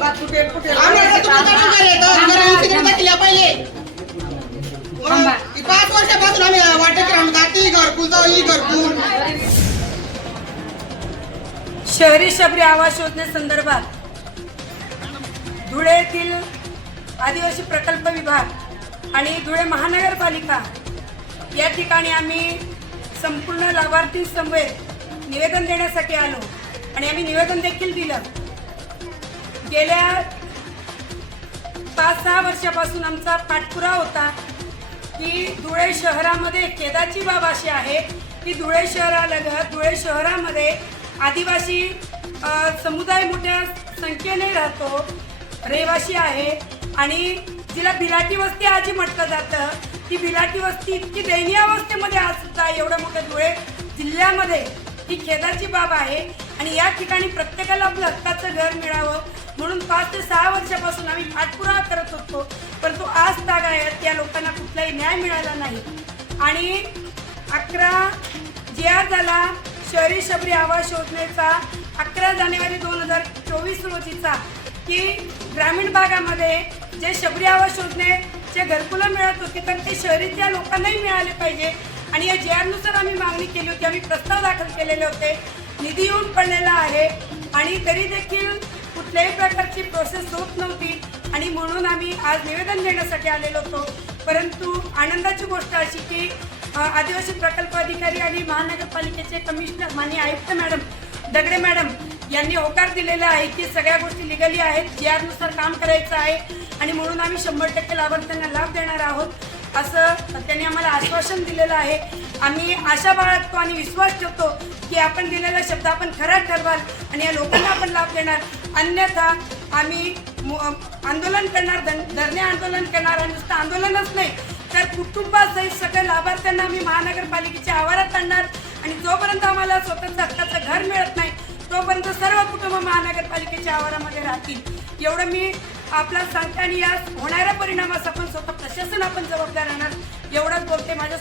आम्ही आता तुम्ही काढून गेले तर घराला तिकडे टाकल्या पहिले. थांबा. मग ती पाच वर्षापासून आम्ही वाटत राहून का ती घरकुल तर ही घरकुल. शहरी शबरी आवास योजनेसंदर्भात धुळे येथील आदिवासी प्रकल्प विभाग आणि धुळे महानगरपालिका या ठिकाणी आम्ही संपूर्ण लाभार्थी समवेत निवेदन देण्यासाठी आलो आणि आम्ही निवेदन देखील दिलं. गेल्या पाच सहा वर्षापासून आमचा पाठपुरा होता की धुळे शहरामध्ये खेदाची बाब अशी आहे की धुळे शहरालगत धुळे शहरामध्ये आदिवासी समुदाय मोठ्या संख्येने राहतो रहिवासी आहे. आणि जिला बिलाटी वस्ती आजी म्हटलं जातं ती बिलाटी वस्ती इतकी दयनीय अवस्थेमध्ये आज सुद्धा एवढं मोठं धुळे जिल्ह्यामध्ये ही खेदाची बाब आहे. आणि या ठिकाणी प्रत्येकाला आपलं हक्काचं घर मिळावं. म्हणून पाच ते सहा वर्षापासून आम्ही पाठपुरावा करत होतो. परंतु आज तागायत त्या लोकांना कुठलाही न्याय मिळाला नाही. आणि अकरा जी आर झाला शहरी शबरी आवास योजनेचा अकरा जानेवारी दोन हजार चोवीस रोजीचा की ग्रामीण भागामध्ये जे शबरी आवास योजनेचे घरकुलं मिळत होती तर ते शहरीतल्या लोकांनाही मिळाले पाहिजे. आणि या जी आरनुसार आम्ही मागणी केली होती आम्ही प्रस्ताव दाखल केलेले होते. निधी येऊन पडलेला आहे. आणि तरी देखील कुठल्याही प्रकारची प्रोसेस होत नव्हती. आणि म्हणून आम्ही आज निवेदन देण्यासाठी आलेलो होतो. परंतु आनंदाची गोष्ट अशी की आदिवासी प्रकल्प अधिकारी आणि महानगरपालिकेचे कमिशनर माननीय आयुक्त मॅडम दगडे मॅडम यांनी होकार दिलेला आहे की सगळ्या गोष्टी लिगली आहेत. जी आरनुसार काम करायचं आहे. आणि म्हणून आम्ही शंभर टक्के लाभार्थ्यांना लाभ देणार आहोत. असं त्यांनी आम्हाला आश्वासन दिलेलं आहे. आम्ही आशा बाळगतो आणि विश्वास ठेवतो की आपण दिलेला शब्द आपण खरा ठरवाल आणि या लोकांना आपण लाभ देणार. अन्यथा आम्ही आंदोलन करणार धरणे आंदोलन करणार आणि नुसतं आंदोलनच नाही तर कुटुंबासहित सगळ्या लाभार्थ्यांना आम्ही महानगरपालिकेच्या आवारात आणणार आणि जोपर्यंत आम्हाला स्वतंत्र हक्काचं घर मिळत नाही तोपर्यंत सर्व कुटुंब महानगरपालिकेच्या आवारामध्ये राहतील. एवढं मी आपला सांगते आणि या होणाऱ्या परिणामास आपण स्वतः प्रशासन आपण जबाबदार राहणार? एवढंच बोलते माझ्या